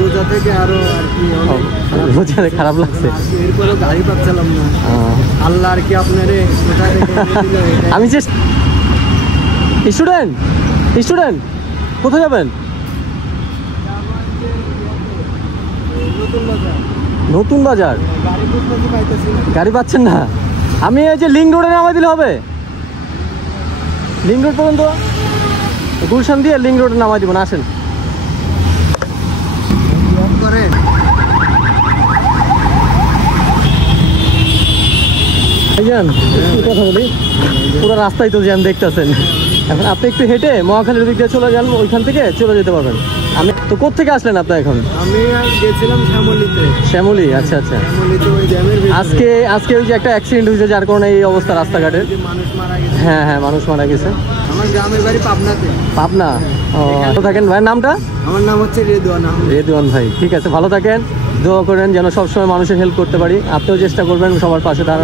রোজা থেকে আরো আর কি রোজা খারাপ লাগছে, এরপরে গাড়ি পাচ্ছিলাম না। আল্লাহ আর কি আপনারে কোথা থেকে আমি যে স্টুডেন্ট কোথায় যাবেন? নতুন বাজার। গাড়ি পাচ্ছেন না? আমি এই যে লিঙ্ক রোডে নামাই দিলে হবে? লিঙ্ক রোড পর্যন্ত গুলশান দিয়ে লিঙ্ক রোডে নামাই দিব না, আসেন। কথা বলি, পুরো রাস্তায় তো জ্যাম দেখতেছেন। এখন আপনি একটু হেঁটে মহাখালীর দিক দিয়ে চলে যান, ওইখান থেকে চলে যেতে পারবেন। আমি তো কোত্থেকে আসলেন আপনার এখন? আমি গেছিলাম শ্যামলীতে। শ্যামলী, আচ্ছা আচ্ছা। আজকে ওই যে একটা অ্যাক্সিডেন্ট হয়েছে, যার কারণে এই অবস্থা রাস্তাঘাটে। হ্যাঁ, মানুষ মারা গেছে। আমার গ্রামের বাড়ি পাবনাতে। পাবনা? ও, থাকেন ভাইয়ের নামটা? আমার নাম হচ্ছে রেদওয়ান ভাই। ঠিক আছে, ভালো থাকেন, দোয়া করেন যেন সবসময় মানুষের হেল্প করতে পারি। আপনিও চেষ্টা করবেন সবার পাশে দাঁড়ানো।